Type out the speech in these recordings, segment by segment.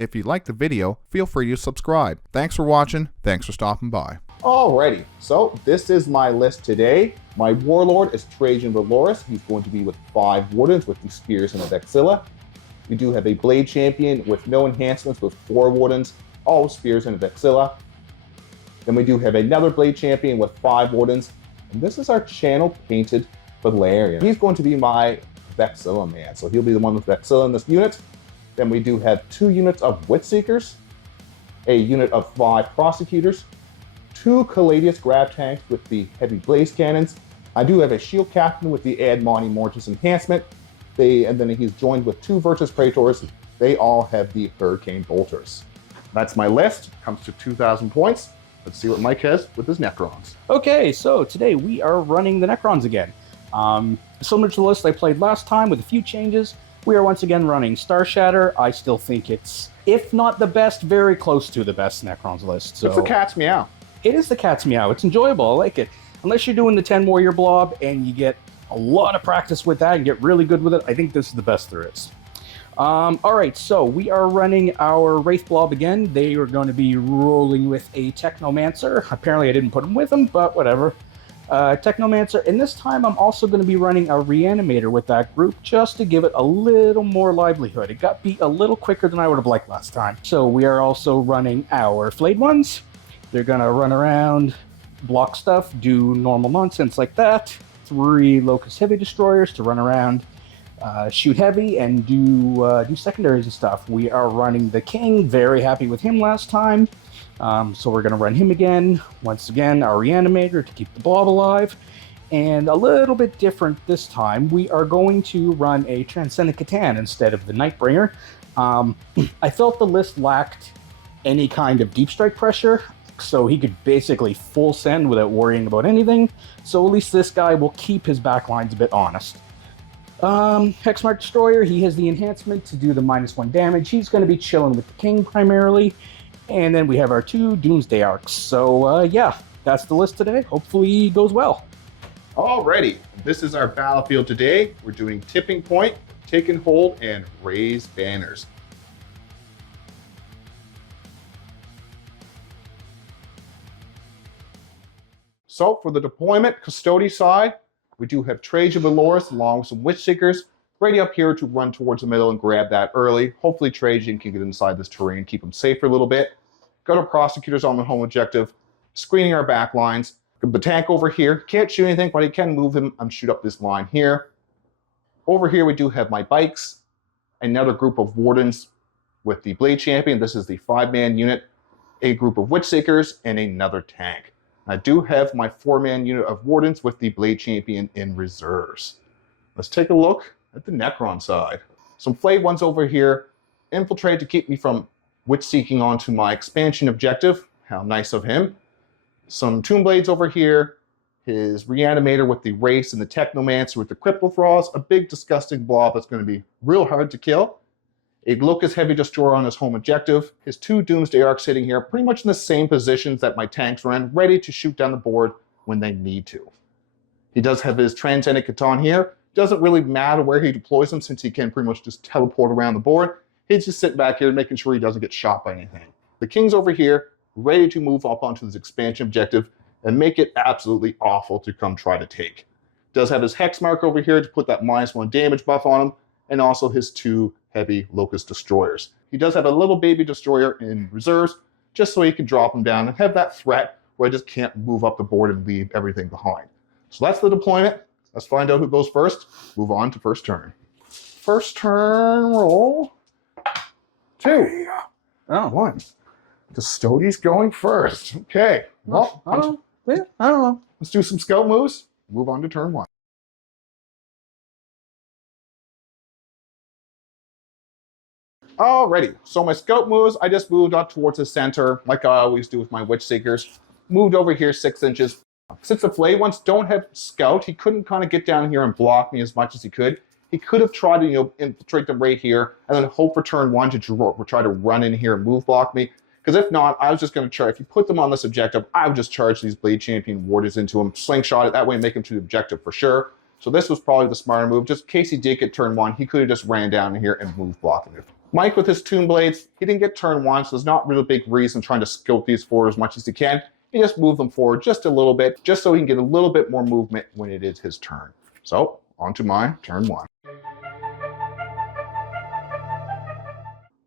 If you liked the video, feel free to subscribe. Thanks for watching. Thanks for stopping by. Alrighty, so this is my list today. My warlord is Trajann Valoris. He's going to be with 5 wardens with the spears and the vexilla. We do have a blade champion with no enhancements with 4 wardens, all spears and a vexilla. Then we do have another blade champion with 5 wardens, and this is our channel painted Valerian. He's going to be my vexilla man, so he'll be the one with vexilla in this unit. Then we do have 2 units of Witseekers, a unit of 5 prosecutors, 2 Caladius Grav-tanks with the heavy blaze cannons. I do have a shield captain with the Ad Monty Mortis enhancement. And then he's joined with 2 Virtus Praetors. They all have the Hurricane Bolters. That's my list. Comes to 2,000 points. Let's see what Mike has with his Necrons. Okay, so today we are running the Necrons again. Similar to the list I played last time with a few changes, we are once again running Starshatter. I still think it's, if not the best, very close to the best Necrons list. So it's the cat's meow. It is the cat's meow. It's enjoyable. I like it. Unless you're doing the 10 warrior blob and you get a lot of practice with that and get really good with it, I think this is the best there is. Alright, so we are running our Wraith Blob again. They are going to be rolling with a Technomancer. Apparently I didn't put them with them, but whatever. Technomancer, and this time I'm also going to be running a Reanimator with that group just to give it a little more livelihood. It got beat a little quicker than I would have liked last time. So we are also running our Flayed ones. They're going to run around, block stuff, do normal nonsense like that. 3 Locust Heavy Destroyers to run around, shoot heavy, and do secondaries and stuff. We are running the King, very happy with him last time. So we're going to run him again. Once again, our Reanimator to keep the blob alive. And a little bit different this time, we are going to run a Transcendent Catan instead of the Nightbringer. I felt the list lacked any kind of deep strike pressure, so he could basically full send without worrying about anything. So at least this guy will keep his backlines a bit honest. Hexmark Destroyer, he has the enhancement to do the -1 damage. He's going to be chilling with the King primarily. And then we have our 2 Doomsday Arcs. So yeah, that's the list today. Hopefully it goes well. Alrighty, this is our battlefield today. We're doing Tipping Point, Take and Hold, and Raise Banners. So for the deployment, Custodes side, we do have Trajann Valoris along with some Witchseekers ready up here to run towards the middle and grab that early. Hopefully Trajann can get inside this terrain, keep him safe for a little bit. Got our Prosecutors on the home objective, screening our back lines. The tank over here, can't shoot anything, but he can move him and shoot up this line here. Over here we do have my bikes, another group of Wardens with the Blade Champion. This is the 5-man unit, a group of Witchseekers, and another tank. I do have my 4-man unit of Wardens with the Blade Champion in reserves. Let's take a look at the Necron side. Some Flayed ones over here, infiltrate to keep me from Witch-seeking onto my expansion objective. How nice of him. Some Tomb Blades over here, his Reanimator with the Race and the Technomancer with the Cripple Thralls, a big disgusting blob that's going to be real hard to kill. A Locust Heavy Destroyer on his home objective, his 2 Doomsday Arcs sitting here, pretty much in the same positions that my tanks are in, ready to shoot down the board when they need to. He does have his Transcendent Catan here. Doesn't really matter where he deploys them since he can pretty much just teleport around the board. He's just sitting back here making sure he doesn't get shot by anything. The King's over here, ready to move up onto this expansion objective and make it absolutely awful to come try to take. Does have his Hex Mark over here to put that -1 damage buff on him, and also his 2 heavy Locust Destroyers. He does have a little baby destroyer in reserves, just so he can drop him down and have that threat where I just can't move up the board and leave everything behind. So that's the deployment. Let's find out who goes first. Move on to first turn. First turn roll. 2. Oh, 1. Custodes going first. Okay. Well, I don't know. Let's do some scout moves. Move on to turn 1. Alrighty, so my scout moves, I just moved up towards the center, like I always do with my Witchseekers. Moved over here 6 inches. Since the Flayed ones don't have scout, he couldn't kind of get down here and block me as much as he could. He could have tried to, infiltrate them right here, and then hope for turn 1 to try to run in here and move block me. Because if not, I was just going to charge. If you put them on this objective, I would just charge these Blade Champion Wardens into him, slingshot it, that way make him to the objective for sure. So this was probably the smarter move. Just in case he did get turn 1, he could have just ran down here and moved blocking it. Mike with his Tomb Blades, he didn't get turn 1, so there's not really a big reason trying to scope these forward as much as he can. He just move them forward just a little bit, just so he can get a little bit more movement when it is his turn. So, on to my turn 1.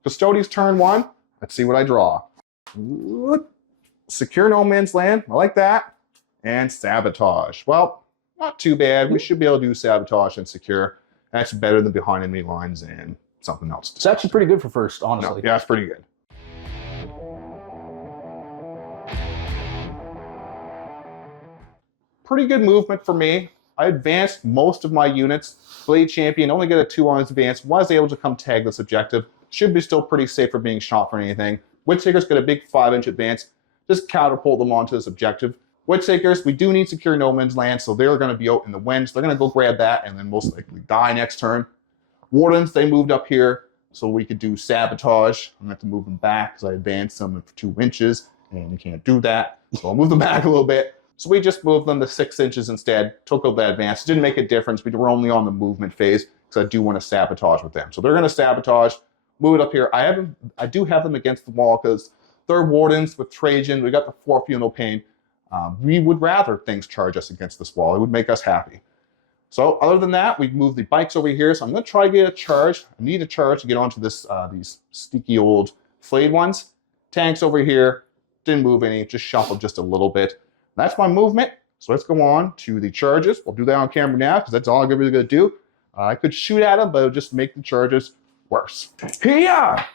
Custodes turn 1. Let's see what I draw. Secure no man's land. I like that. And sabotage. Well, not too bad. We should be able to do sabotage and secure. That's better than behind enemy lines and something else. It's actually pretty good for first, honestly. No, yeah, it's pretty good. Pretty good movement for me. I advanced most of my units. Blade Champion only get a 2 on his advance. Was able to come tag this objective. Should be still pretty safe for being shot for anything. Witchseekers get a big 5-inch advance. Just catapult them onto this objective. Witchseekers, we do need secure no man's land, so they're going to be out in the wind. So they're going to go grab that and then most likely die next turn. Wardens, they moved up here so we could do sabotage. I'm going to have to move them back because I advanced them for 2 inches, and you can't do that. So I'll move them back a little bit. So we just moved them to 6 inches instead, took out that advance. It didn't make a difference. We were only on the movement phase because I do want to sabotage with them. So they're going to sabotage, move it up here. I do have them against the wall because they're Wardens with Trajann. We got the 4 funeral pain. We would rather things charge us against this wall. It would make us happy. So other than that, we moved the bikes over here. So I'm going to try to get a charge. I need a charge to get onto this these sticky old flayed ones. Tanks over here. Didn't move any. Just shuffled just a little bit. That's my movement. So let's go on to the charges. We'll do that on camera now because that's all I'm really going to do. I could shoot at them, but it'll just make the charges worse. Here!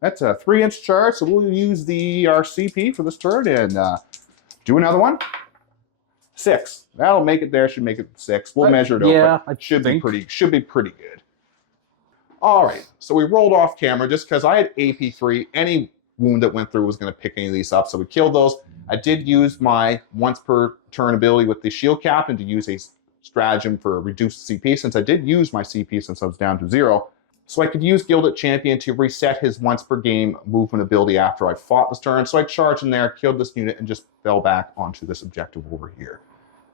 That's a 3-inch charge. So we'll use our CP for this turn and do another one. 6. That'll make it there. Should make it 6. We'll measure it out. Yeah, I should be pretty good. All right. So we rolled off camera just because I had AP3. Any wound that went through was going to pick any of these up. So we killed those. I did use my once per turn ability with the shield captain to use a stratagem for reduced CP since I did use my CP since I was down to 0. So I could use Gilded Champion to reset his once per game movement ability after I fought this turn. So I charged in there, killed this unit, and just fell back onto this objective over here.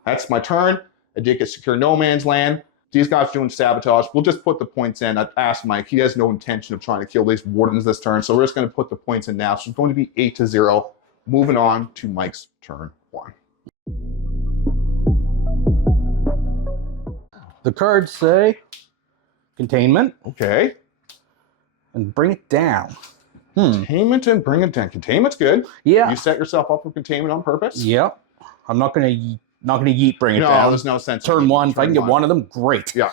That's my turn. I did get secure no man's land. These guys are doing sabotage. We'll just put the points in. I asked Mike. He has no intention of trying to kill these Wardens this turn. So we're just going to put the points in now. So it's going to be 8-0. Moving on to Mike's turn 1. The cards say containment. Okay. And bring it down. Containment and bring it down. Containment's good. Yeah. You set yourself up for containment on purpose. Yep. I'm not gonna yeet bring it down. No, there's no sense. Turn 1. If I can get one of them, great. Yeah.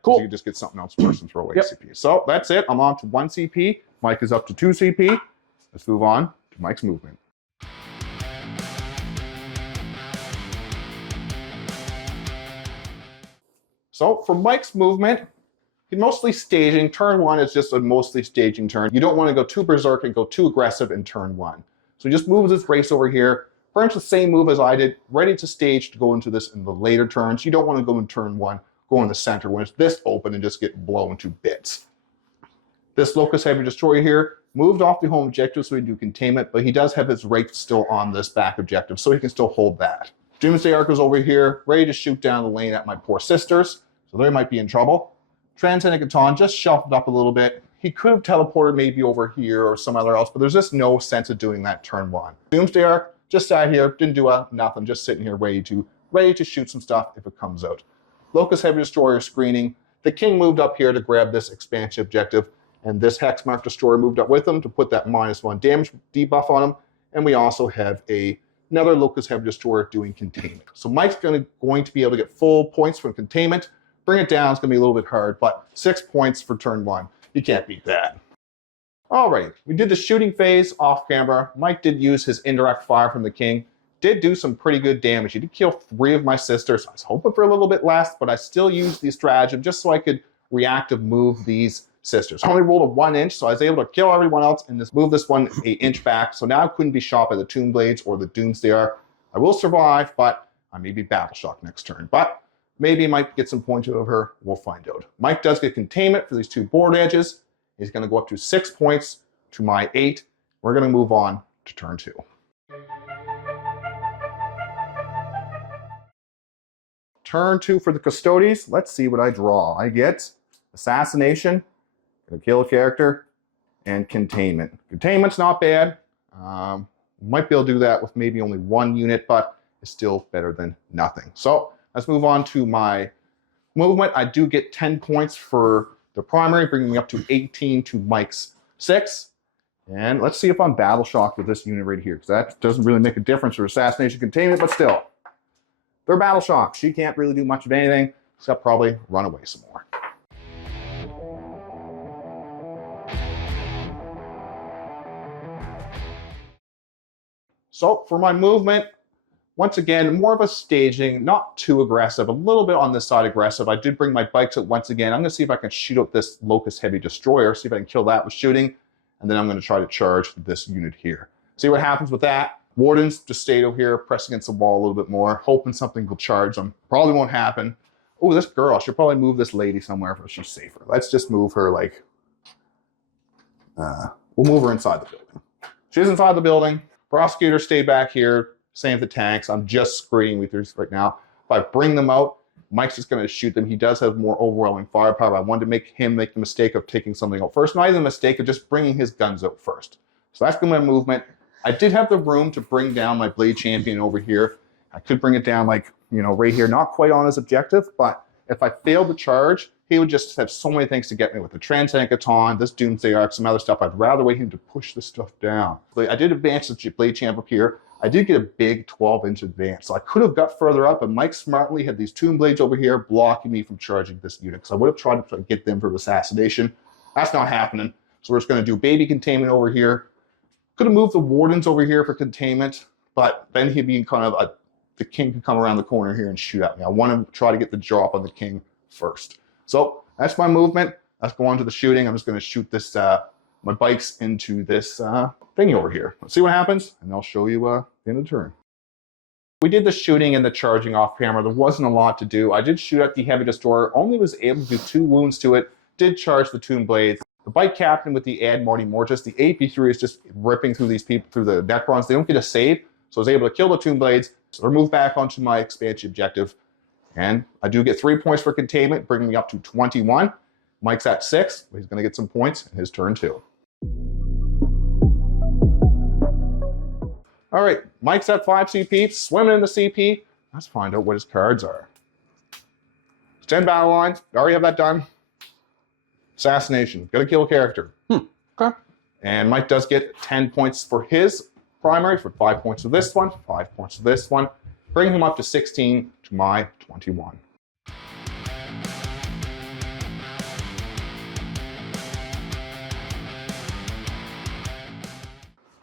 Cool. You can just get something else first and throw away CP. So that's it. I'm on to 1 CP. Mike is up to 2 CP. Let's move on to Mike's movement. So for Mike's movement, he's mostly staging. Turn 1 is just a mostly staging turn. You don't want to go too berserk and go too aggressive in turn 1. So he just moves his race over here. Pretty much the same move as I did, ready to stage to go into this in the later turns. You don't want to go in turn 1, go in the center when it's this open and just get blown to bits. This Locust Heavy Destroyer here moved off the home objective so he can do containment, but he does have his wraith still on this back objective, so he can still hold that. Doomsday Ark is over here, ready to shoot down the lane at my poor sisters, so they might be in trouble. Transcendent Catan just shuffled up a little bit. He could have teleported maybe over here or somewhere else, but there's just no sense of doing that turn 1. Doomsday Ark just sat here, didn't do nothing, just sitting here ready to shoot some stuff if it comes out. Locust Heavy Destroyer screening. The King moved up here to grab this expansion objective, and this Hexmark Destroyer moved up with him to put that -1 damage debuff on him. And we also have another Locust Heavy Destroyer doing containment. So Mike's going to be able to get full points from containment. Bring it down, it's going to be a little bit hard, but 6 points for turn 1. You can't beat that. All right, we did the shooting phase off camera. Mike did use his indirect fire from the King. Did do some pretty good damage. He did kill 3 of my sisters. I was hoping for a little bit less, but I still used the stratagem just so I could reactive move these sisters. I only rolled a 1 inch, so I was able to kill everyone else and just move this one 1 inch back. So now I couldn't be shot by the Tomb Blades or the Doomsday Ark. I will survive, but I may be battle shocked next turn. But maybe Mike get some points out of her. We'll find out. Mike does get containment for these 2 board edges. He's going to go up to 6 points to my 8. We're going to move on to turn 2. Turn 2 for the Custodes. Let's see what I draw. I get Assassination Gonna kill a character, and containment. Containment's not bad. Might be able to do that with maybe only one unit, but it's still better than nothing. So let's move on to my movement. I do get 10 points for the primary, bringing me up to 18 to Mike's 6. And let's see if I'm battle shocked with this unit right here, because that doesn't really make a difference for assassination containment, but still. They're battle shocked. She can't really do much of anything, except probably run away some more. So for my movement, once again, more of a staging, not too aggressive, a little bit on this side aggressive. I did bring my bikes up once again. I'm going to see if I can shoot up this Locust Heavy Destroyer, see if I can kill that with shooting, and then I'm going to try to charge this unit here. See what happens with that. Wardens just stayed over here, press against the wall a little bit more, hoping something will charge them. Probably won't happen. Oh, this girl, I should probably move this lady somewhere so she's safer. Let's just move her like, we'll move her inside the building. She's inside the building. Prosecutor stay back here, same with the tanks. I'm just screening with these right now. If I bring them out, Mike's just going to shoot them. He does have more overwhelming firepower. I wanted to make him make the mistake of taking something out first. Not even the mistake of just bringing his guns out first. So that's been my movement. I did have the room to bring down my Blade Champion over here. I could bring it down like, you know, right here. Not quite on his objective, but if I failed to charge, he would just have so many things to get me with the Transcendent Caton, this Doomsday Arc, some other stuff. I'd rather wait him to push this stuff down. I did advance the Blade Champ up here. I did get a big 12-inch advance, so I could have got further up, but Mike smartly had these Tomb Blades over here blocking me from charging this unit, because I would have tried to get them for assassination. That's not happening, so we're just going to do baby containment over here. Could have moved the Wardens over here for containment, but then he'd be kind of the king could come around the corner here and shoot at me. I want to try to get the drop on the king first. So that's my movement. Let's go on to the shooting. I'm just going to shoot this my bikes into this thingy over here. Let's see what happens, and I'll show you the end of the turn. We did the shooting and the charging off camera. There wasn't a lot to do. I did shoot at the Heavy Destroyer, only was able to do 2 wounds to it, did charge the Tomb Blades. The bike captain with the Ad Marty Mortis, the AP3 is just ripping through these people, through the Necrons. They don't get a save, so I was able to kill the Tomb Blades, so they're moved back onto my expansion objective. And I do get 3 points for containment, bringing me up to 21. Mike's at 6, but he's going to get some points in his turn too. All right, Mike's at 5 CP, swimming in the CP. Let's find out what his cards are. 10 battle lines, already have that done. Assassination, gotta kill a character. Okay. And Mike does get 10 points for his primary, for 5 points for this one, 5 points for this one, bringing him up to 16 to my 21.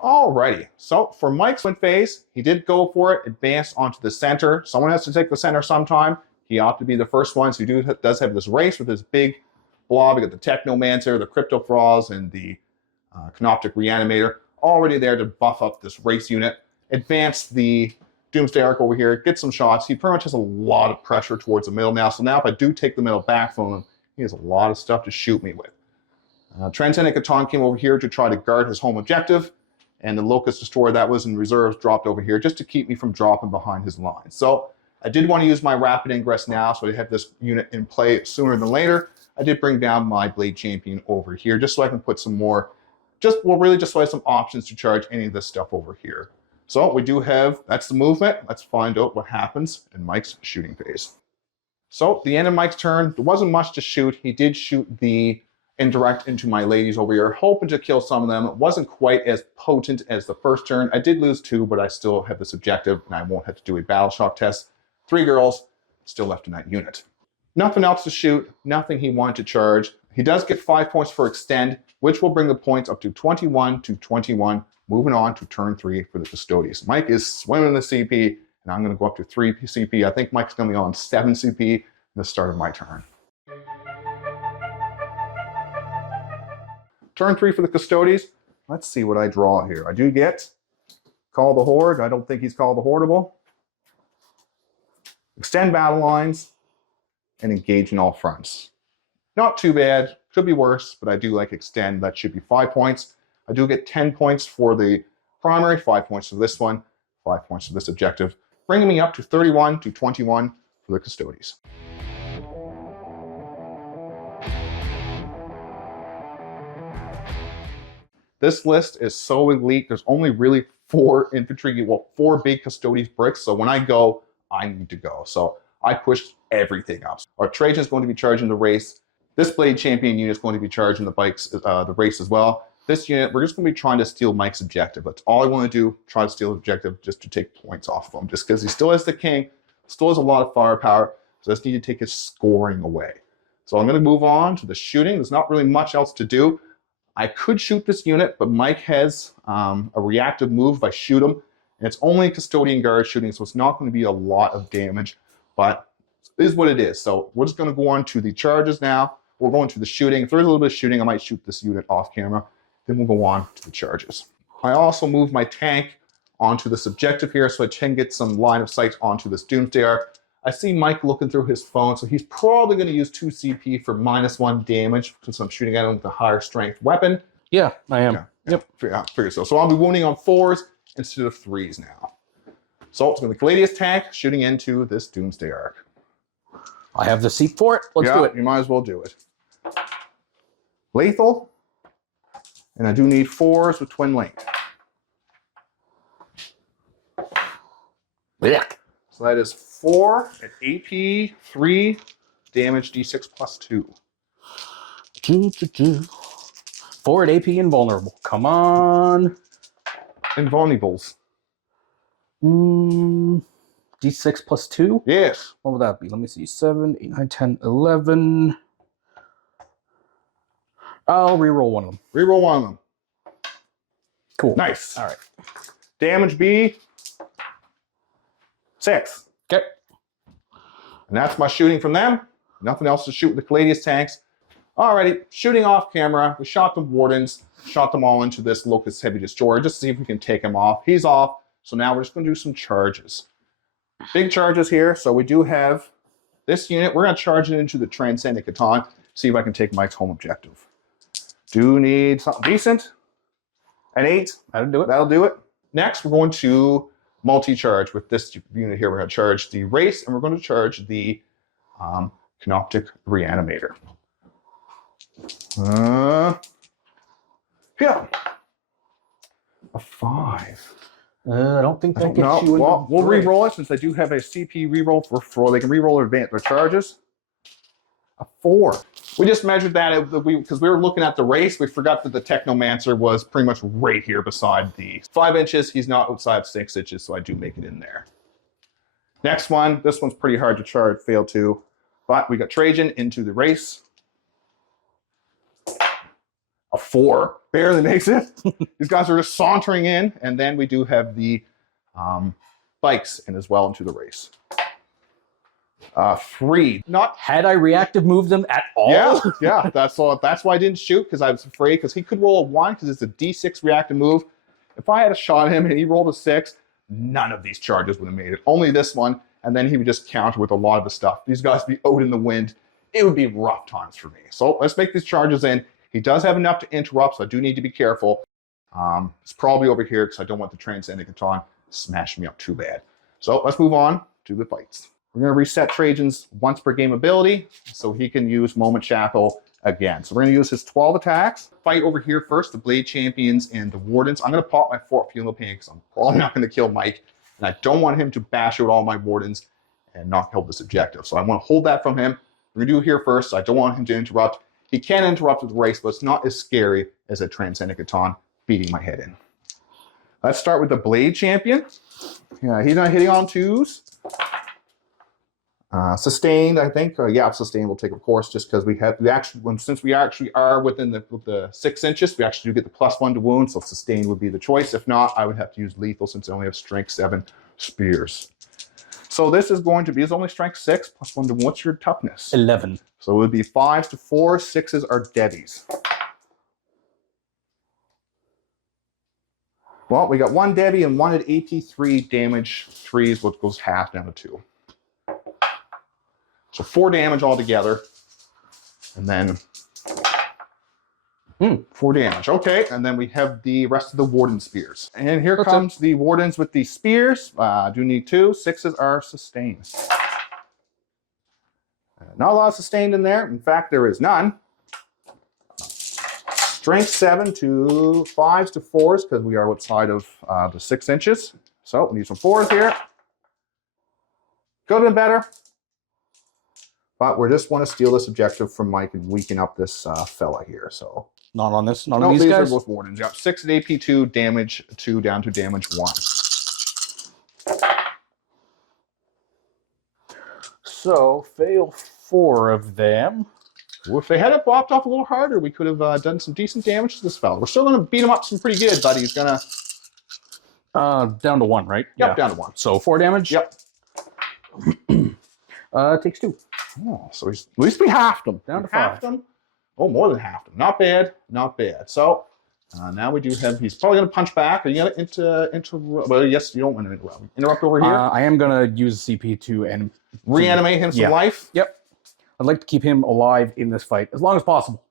Alrighty, so for Mike's win phase, he did go for it, advance onto the center. Someone has to take the center sometime. He opted to be the first one, so he does have this race with his big blob. We got the Technomancer, the Cryptofrost, and the Canoptic Reanimator already there to buff up this race unit. Advance the Doomsday Arc over here, get some shots. He pretty much has a lot of pressure towards the middle now, so now if I do take the middle back from him, he has a lot of stuff to shoot me with. Transcendent Caton came over here to try to guard his home objective, and the Locust Destroyer that was in reserves dropped over here just to keep me from dropping behind his line. So I did want to use my rapid ingress now, so I have this unit in play sooner than later. I did bring down my Blade Champion over here just so I can put some more, just so I have some options to charge any of this stuff over here. So we do have, that's the movement. Let's find out what happens in Mike's shooting phase. So at the end of Mike's turn, there wasn't much to shoot. He did shoot the indirect into my ladies over here, hoping to kill some of them. It wasn't quite as potent as the first turn. I did lose 2, but I still have this objective, and I won't have to do a battle shock test. 3 girls still left in that unit. Nothing else to shoot, nothing he wanted to charge. He does get 5 points for extend, which will bring the points up to 21 to 21, moving on to turn 3 for the Custodes. Mike is swimming the CP, and I'm going to go up to 3 CP. I think Mike's going to be on 7 CP in the start of my turn. Turn 3 for the Custodes. Let's see what I draw here. I do get Call the Horde. I don't think he's Call the Hordeable. Extend battle lines and engage in all fronts. Not too bad. Could be worse, but I do like extend. That should be 5 points. I do get 10 points for the primary, 5 points for this one, 5 points for this objective, bringing me up to 31 to 21 for the Custodes. This list is so elite. There's only really 4 infantry, well, 4 big Custodes bricks. So when I go, I need to go. So I pushed everything up. Our Trajann is going to be charging the race. This Blade Champion unit is going to be charging the race as well. This unit, we're just going to be trying to steal Mike's objective. That's all I want to do, try to steal the objective just to take points off of him. Just because he still has the king, still has a lot of firepower, so I just need to take his scoring away. So I'm going to move on to the shooting. There's not really much else to do. I could shoot this unit, but Mike has a reactive move if I shoot him. And it's only Custodian Guard shooting, so it's not going to be a lot of damage, but it is what it is. So we're just going to go on to the charges now. We're going to the shooting. If there's a little bit of shooting, I might shoot this unit off camera. Then we'll go on to the charges. I also moved my tank onto this objective here so I can get some line of sight onto this Doomsday Ark. I see Mike looking through his phone, so he's probably going to use 2 CP for -1 damage since I'm shooting at him with a higher strength weapon. Yeah, I am. Yeah, yep. Yeah, figure so. So I'll be wounding on 4s instead of 3s now. So it's going to be Caladius tank shooting into this Doomsday Ark. I have the seat for it. Let's do it. You might as well do it. Lethal. And I do need 4s with twin link. Yeah. So that is 4 at AP, 3 damage, D6 plus 2. 4 at AP invulnerable. Come on. Invulnerables. D6 plus 2? Yes. What would that be? Let me see. 7, 8, 9, 10, 11. I'll reroll one of them. Reroll one of them. Cool. Nice. All right. Damage B, 6. Okay. And that's my shooting from them. Nothing else to shoot with the Caladius tanks. Alrighty, shooting off camera. We shot the Wardens, shot them all into this Locust Heavy Destroyer just to see if we can take him off. He's off, so now we're just going to do some charges. Big charges here. So we do have this unit. We're going to charge it into the Transcendent Catan, see if I can take Mike's home objective. Do need something decent. An 8. That'll do it. That'll do it. Next, we're going to multi-charge with this unit here. We're going to charge the race, and we're going to charge the Canoptic Reanimator. Yeah. A 5. I don't think that gets No, you. well, we'll re-roll it since I do have a CP re-roll for they can re-roll their charges. A 4. We just measured that because we were looking at the race. We forgot that the Technomancer was pretty much right here beside the 5 inches. He's not outside 6 inches, so I do make it in there. Next one. This one's pretty hard to charge. Failed to. But we got Trajann into the race. A 4. Barely makes it. These guys are just sauntering in. And then we do have the bikes in as well into the race. 3. Not Had I reactive moved them at all? Yeah. That's why I didn't shoot, because I was afraid, because he could roll a 1 because it's a D6 reactive move. If I had shot him and he rolled a 6, none of these charges would have made it. Only this one, and then he would just counter with a lot of the stuff. These guys would be out in the wind. It would be rough times for me. So let's make these charges in. He does have enough to interrupt, so I do need to be careful. It's probably over here because I don't want the Transcendent Catan smashing me up too bad. So let's move on to the fights. We're going to reset Trajann's once per game ability so he can use Moment Shackle again. So we're going to use his 12 attacks. Fight over here first, the Blade Champions and the Wardens. I'm going to pop my Fort Funeral Pain because I'm probably not going to kill Mike. And I don't want him to bash out all my Wardens and not kill this objective. So I want to hold that from him. We're going to do it here first. So I don't want him to interrupt. He can interrupt with the race, but it's not as scary as a Transcendent Catan beating my head in. Let's start with the Blade Champion. Yeah, he's not hitting on 2s. Sustained, I think. Yeah, sustained we'll take, of course, just because since we actually are within the 6 inches, we actually do get the +1 to wound, so sustained would be the choice. If not, I would have to use lethal since I only have strength 7 spears. So this is going to be, it's only strength 6 +1 to wound. What's your toughness? 11. So it would be 5s to 4s, 6s are deadies. Well, we got 1 Debbie and 1 at 83 damage, 3s, which goes half down to 2. So 4 damage altogether. And then 4 damage. Okay, and then we have the rest of the Warden Spears. And here comes the Wardens with the Spears. Do need 2. 6s are sustained. Not a lot of sustained in there. In fact, there is none. Strength 7 to 5s to 4s because we are outside of the 6 inches. So we need some 4s here. Could have been better. But we just want to steal this objective from Mike and weaken up this fella here. So Not on this. None no, of these these guys. are both Wardens. Yep, 6 at AP 2, damage 2 down to damage 1. So fail 4 of them. Well, if they had it bopped off a little harder, we could have done some decent damage to this fella. We're still going to beat him up some pretty good, but he's going to... Down to 1, right? Yep, down to 1. So 4 damage. Yep. Takes 2. Oh, so he's, at least we halved him. Down to halved 5. him. Oh, more than halved him. Not bad. Not bad. So now we do have... He's probably going to punch back. Are you going to well, yes, you don't want to interrupt. Interrupt over here. I am going to use CP to reanimate him some life. Yep. I'd like to keep him alive in this fight as long as possible.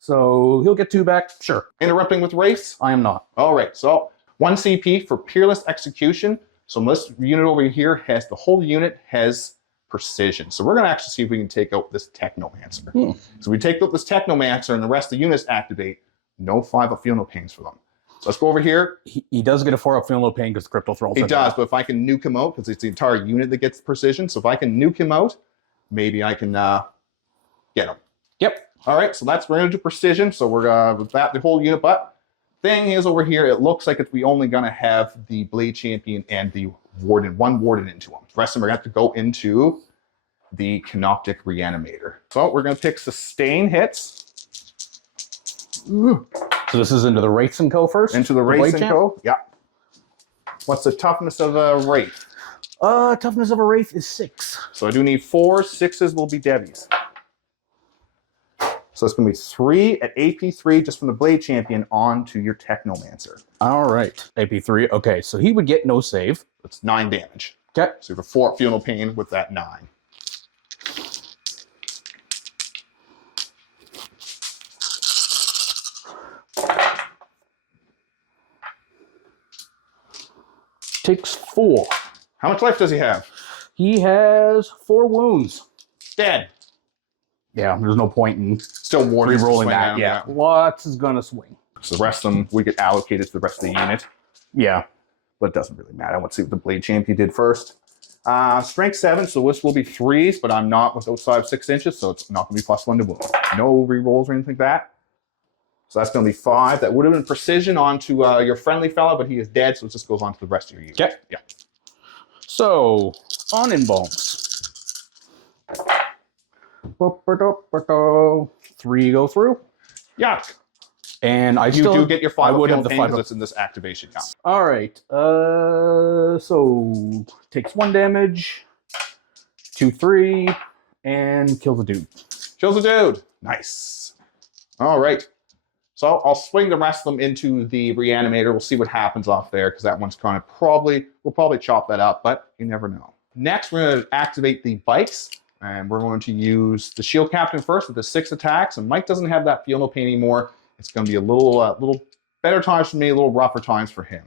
So he'll get 2 back. Sure. Interrupting with race. I am not. All right. So 1 CP for peerless execution. So this unit over here has... The whole unit has precision. So we're going to actually see if we can take out this Technomancer. So we take out this Technomancer and the rest of the units activate. No 5 up, feel no pains for them. So let's go over here. He does get a 4 up, feel no pain because the crypto throws. He does, but if I can nuke him out, because it's the entire unit that gets precision. So if I can nuke him out, maybe I can get him. Yep. All right, so we're going to do precision. So we're with that, the whole unit. But thing is over here, it looks like we only going to have the Blade Champion and the Warden, 1 Warden into them. The rest of them are going to have to go into the Canoptic Reanimator. So we're going to pick sustain hits. So this is into the Wraiths and Co. first? Into the Wraiths and Co. Yeah. What's the toughness of a Wraith? Toughness of a Wraith is 6. So I do need 4. 6s will be Debbie's. So it's going to be 3 at AP 3 just from the Blade Champion onto your Technomancer. All right. AP 3. Okay, so he would get no save. That's 9 damage. Okay. So you have a 4 at feel no pain with that 9. Takes 4. How much life does he have? He has 4 wounds. Dead. Yeah, there's no point in Still Wardens to re-rolling swing that. at him, Yeah, lots is gonna swing. So the rest of them, we get allocated to the rest of the unit. Yeah. But it doesn't really matter. Let's see what the Blade Champion did first. Strength 7, so this will be 3s, but I'm not outside of 6 inches, so it's not going to be +1 to wound. No re-rolls or anything like that. So that's going to be 5. That would have been precision onto your friendly fella, but he is dead, so it just goes on to the rest of your unit. Okay. Yeah. So, on in bones. 3 go through. Yuck. And I You still do get your 5 would feel have the pain 5 because it's in this activation. Yeah. All right. So takes 1 damage, 2, 3, and kills a dude. Kills a dude. Nice. All right. So I'll swing the rest of them into the Reanimator. We'll see what happens off there because that one's kind of we'll probably chop that up, but you never know. Next, we're going to activate the bikes, and we're going to use the Shield Captain first with the 6 attacks. And Mike doesn't have that feel no pain anymore. It's going to be a little better times for me, a little rougher times for him.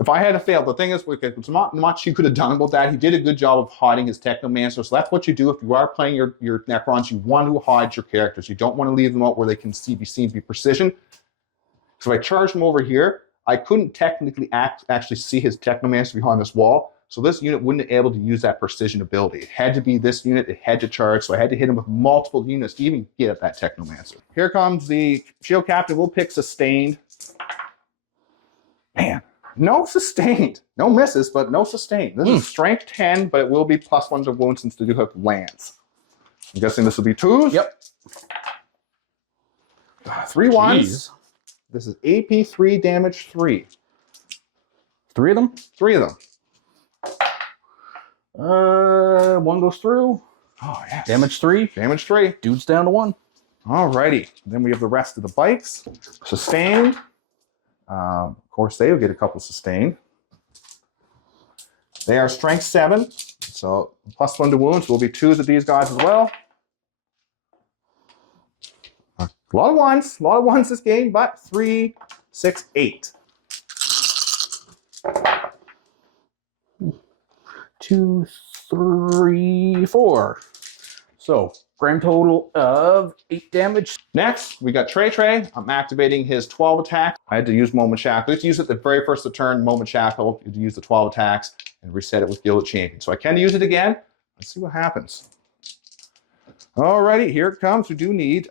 If I had failed, the thing is, there's not much you could have done about that. He did a good job of hiding his Technomancer, so that's what you do if you are playing your Necrons. You want to hide your characters. You don't want to leave them out where they can be seen to be precision. So if I charged him over here, I couldn't technically actually see his Technomancer behind this wall, so this unit wouldn't be able to use that precision ability. It had to be this unit, it had to charge, so I had to hit him with multiple units to even get at that Technomancer. Here comes the Shield Captain. We'll pick Sustained. Man. No sustained. No misses, but no sustained. This is strength 10, but it will be +1 to wound since they do have lands. I'm guessing this will be 2s. Yep. 3 1s. Jeez. This is AP 3, damage 3. 3 of them? 3 of them. 1 goes through. Oh, yes. Damage 3. Damage 3. Dude's down to 1. Alrighty. Then we have the rest of the bikes. Sustained. Of course, they will get a couple sustained. They are strength 7, so +1 to wounds will be 2s of these guys as well. A lot of ones this game, but 3, 6, 8. 2, 3, 4. So, grand total of 8 damage. Next, we got Trey. I'm activating his 12 attacks. I had to use Moment Shackle. You have to use it the very first of the turn, Moment Shackle. You have to use the 12 attacks and reset it with Gilded Champion. So I can use it again. Let's see what happens. Alrighty, here it comes. We do need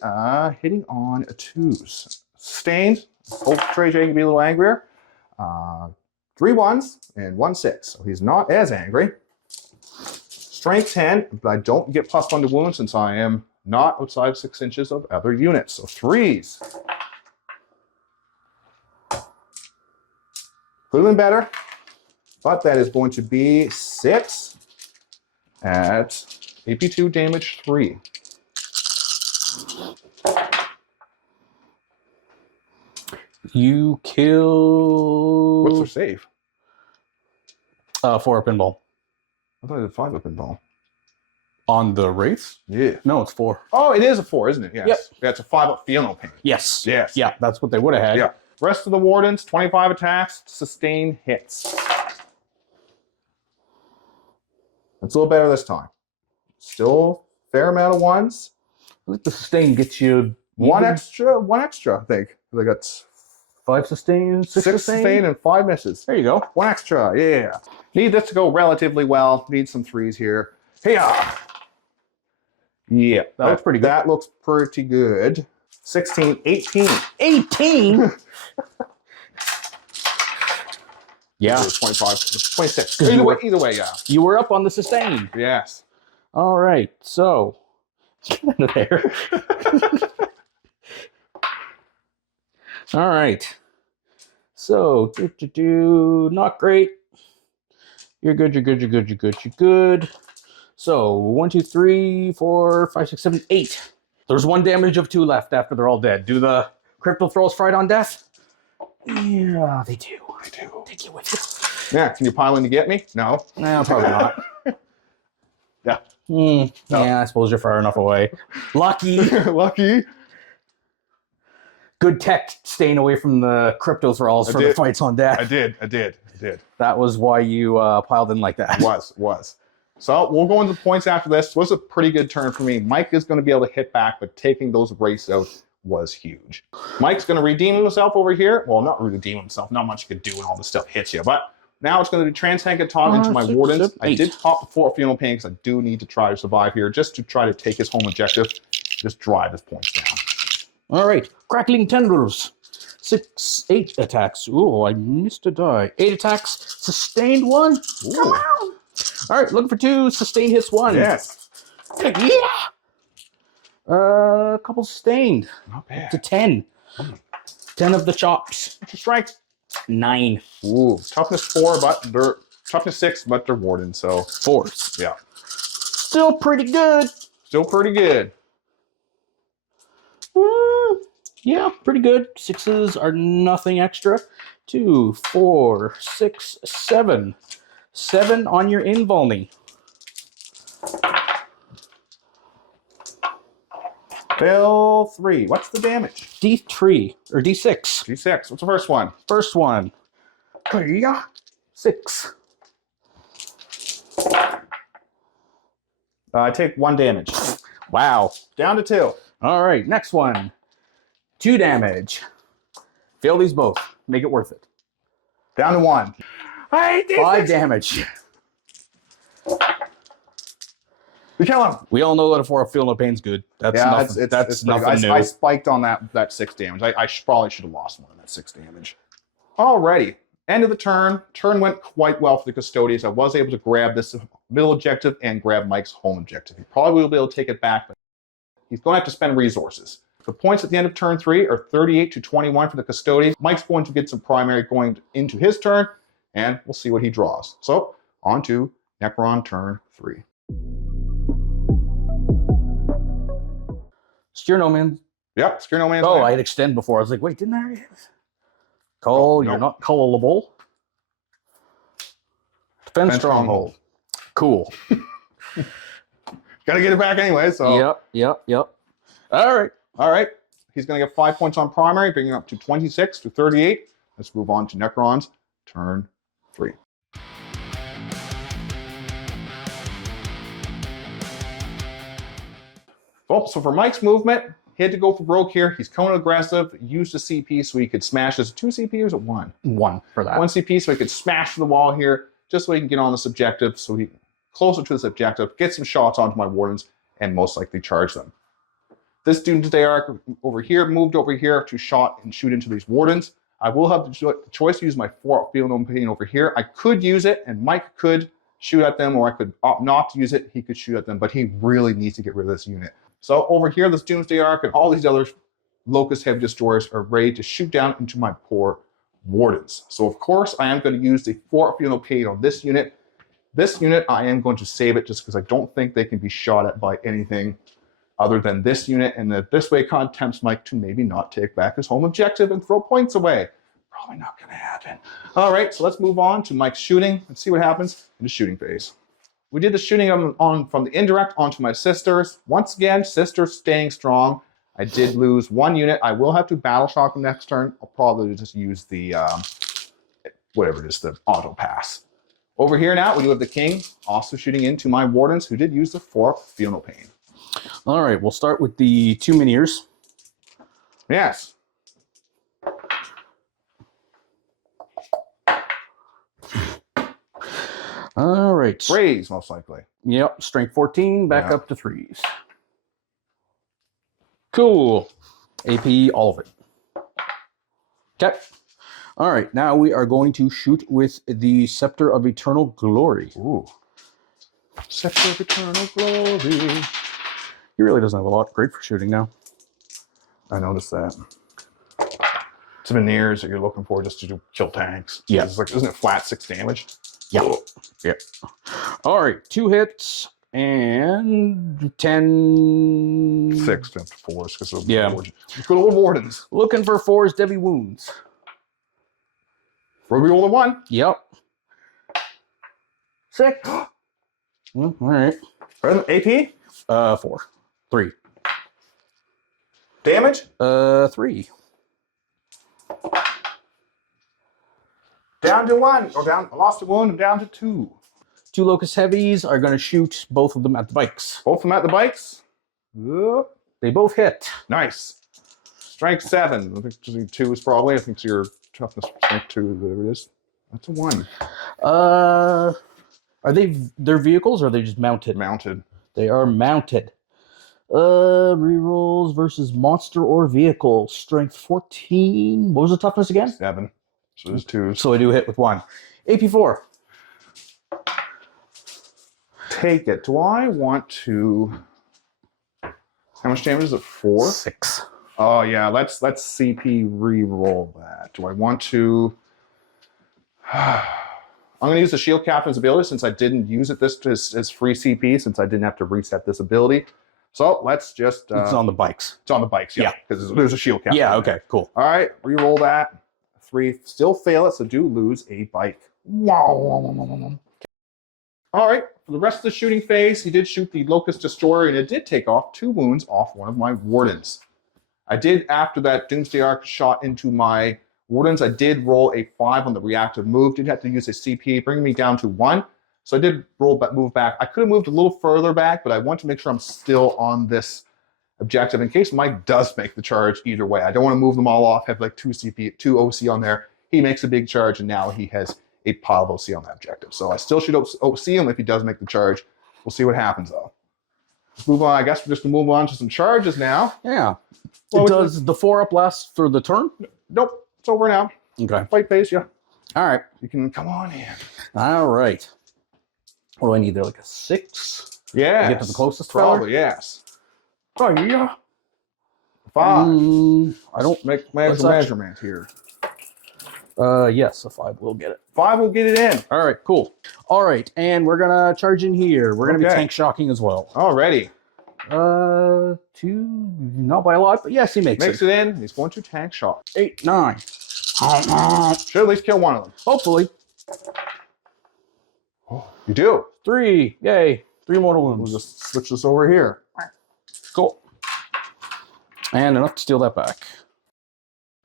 hitting on a 2s. Sustained. Hope Trey can be a little angrier. 3 1s and 1 6. So he's not as angry. Strength 10, but I don't get +1 to wounds since I am not outside 6 inches of other units. So 3s. Could have been better, but that is going to be 6 at AP2 damage 3. You kill... What's their save? 4 pinball. I thought I did 5 up in ball. On the Wraiths? Yeah. No, it's 4. Oh, it is a 4, isn't it? Yes. Yep. Yeah, it's a 5 up Feel No Pain. Yes. Yes. Yeah, that's what they would have had. Yeah. Rest of the Wardens, 25 attacks, sustain hits. It's a little better this time. Still fair amount of 1s. I think the sustain gets you... One extra, I think. They got 5 sustain, 6 sustain, and 5 misses. There you go. 1 extra, yeah. Need this to go relatively well. Need some 3s here. Hey-ya! Yeah, That looks pretty good. That looks pretty good. 16, 18. 18? Yeah. 25, 26. 'Cause Either way, yeah. You were up on the sustain. Yes. All right, so... Get out of there. All right. So, not great. You're good, you're good, you're good, you're good, you're good. So, 1, 2, 3, 4, 5, 6, 7, 8. There's 1 damage of 2 left after they're all dead. Do the crypto throws fright on death? Yeah, they do. I do. Take it with it. Yeah, can you pile in to get me? No. No, probably not. Yeah. No. No. Yeah, I suppose you're far enough away. Lucky. Lucky. Good tech staying away from the crypto thralls for the fights on death. I did. That was why you piled in like that. Was. So we'll go into the points after this. It was a pretty good turn for me. Mike is going to be able to hit back, but taking those wraiths out was huge. Mike's going to redeem himself over here. Well, not redeem himself. Not much you could do when all this stuff hits you. But now it's going to be Transhank Talk into my 6, Wardens. 7, I did pop before Funeral Pain because I do need to try to survive here just to try to take his home objective. Just drive his points down. All right. Crackling Tendrils. 6, 8 attacks. Ooh, I missed a die. 8 attacks. Sustained 1. Ooh. Come on. All right, looking for 2. Sustained hits 1. Yes. Yeah. A couple sustained. Not bad. To 10. 10 of the chops. What's your strength? 9. Ooh, toughness 4, but they're toughness 6, but they're Wardens, so 4s. yeah. Still pretty good. Still pretty good. Yeah, pretty good. 6s are nothing extra. 2, 4, 6, 7. 7 on your invulny. Bill 3. What's the damage? D3 or D6. D6. What's the first one? First one. 6. I take 1 damage. Wow. Down to 2. All right, next one. 2 damage. Fail these both. Make it worth it. Down to 1. 5 damage. We kill him. We all know that a 4 Feel No Pain's good. That's nothing, that's nothing new. I spiked on that 6 damage. I probably should have lost more than that 6 damage. Alrighty. End of the turn. Turn went quite well for the Custodians. I was able to grab this middle objective and grab Mike's home objective. He probably will be able to take it back, but he's going to have to spend resources. The points at the end of turn 3 are 38 to 21 for the Custodians. Mike's going to get some primary going into his turn, and we'll see what he draws. So, on to Necron turn 3. Steer No Man. Yep, Scare No Man's Oh, Land. I had extend before. I was like, wait, didn't I already have this? Cull, No. you're not cullable. Defense Stronghold. Cool. Gotta get it back anyway, so. Yep. All right. All right. He's going to get 5 points on primary, bringing it up to 26 to 38. Let's move on to Necron's turn 3. Oh, so for Mike's movement, he had to go for broke here. He's coming aggressive, used a CP so he could smash this. 2 CP or is it 1? 1 for that. 1 CP so he could smash the wall here, just so he can get on this objective, so he closer to this objective, get some shots onto my Wardens, and most likely charge them. This Doomsday Ark over here moved over here to shot and shoot into these Wardens. I will have the choice to use my 4 Field No Pain over here. I could use it, and Mike could shoot at them, or I could opt not to use it. He could shoot at them, but he really needs to get rid of this unit. So over here, this Doomsday Ark and all these other Locust Heavy Destroyers are ready to shoot down into my poor Wardens. So of course, I am going to use the 4 Field No Pain on this unit. This unit, I am going to save it just because I don't think they can be shot at by anything other than this unit, and that this way kind of tempts Mike to maybe not take back his home objective and throw points away. Probably not going to happen. All right, so let's move on to Mike's shooting and see what happens in the shooting phase. We did the shooting on from the indirect onto my sisters. Once again, sisters staying strong. I did lose 1 unit. I will have to battle shock them next turn. I'll probably just use the, whatever it is, the auto pass. Over here now, we do have the king also shooting into my Wardens, who did use the 4 Feel No Pain. All right, we'll start with the 2 Miniers. Yes. All right. 3s, most likely. Yep, strength 14, back Yeah. up to 3s. Cool. AP, all of it. Okay. All right, now we are going to shoot with the Scepter of Eternal Glory. Ooh. Scepter of Eternal Glory. He really doesn't have a lot. Great for shooting now. I noticed that. It's veneers that you're looking for just to kill tanks. Yeah. It's like, isn't it flat 6 damage? Yeah. Yeah. All right, 2 hits and 10. 6 to 4s because of Yeah. Good old Wardens. Looking for 4's Deadly Wounds. Ruby roll a 1. Yep. 6. All right. AP. 4. 3. Damage. 3. Down to 1. Or down. I lost a wound. I'm down to 2. 2 Locust Heavies are going to shoot both of them at the bikes. Both of them at the bikes. Yep. They both hit. Nice. Strength 7. I think 2 is probably. I think it's your toughness strength 2. Whatever it is. That's a 1. Are they're vehicles or are they just mounted? Mounted. They are mounted. Rerolls versus monster or vehicle. Strength 14. What was the toughness again? 7. So there's 2s. So I do hit with 1. AP4. Take it. Do I want to? How much damage is it? 4. 6. Oh yeah. Let's CP re-roll that. Do I want to? I'm going to use the Shield Captain's ability since I didn't use it as free CP since I didn't have to reset this ability. So let's just. It's on the bikes. It's on the bikes. Yeah. Because there's a Shield Captain. Yeah. Okay. Cool. All right. Re-roll that. 3. Still fail it. So do lose a bike. Wow. All right, for the rest of the shooting phase, he did shoot the Locust Destroyer, and it did take off 2 wounds off one of my Wardens. I did, after that Doomsday Ark shot into my Wardens, I did roll a 5 on the reactive move. Did have to use a CP, bringing me down to 1. So I did move back. I could have moved a little further back, but I want to make sure I'm still on this objective in case Mike does make the charge either way. I don't want to move them all off, have like 2 CP, 2 OC on there. He makes a big charge, and now he has a pile of OC on that objective. So I still should OC him if he does make the charge. We'll see what happens though. Let's move on. I guess we're just gonna move on to some charges now. Yeah. Well, Does the 4 up last for the turn? Nope, it's over now. Okay. Fight phase, yeah. All right. You can come on in. All right. What do I need there? Like a 6? Yeah. Get to the closest fella? Probably, yes. Oh yeah. 5. I don't Make a Let's actually- measurement here. Yes, a 5 will get it. 5 will get it in. All right, cool. All right, and we're gonna charge in here. We're gonna be Okay. tank shocking as well. Alrighty. 2, not by a lot, but yes, he makes Makes it. it in. He's going to tank shot. 8, 9. Should at least kill one of them. Hopefully. Oh, you do. 3, yay. 3 mortal We'll wounds. just switch this over here. Cool. And enough to steal that back.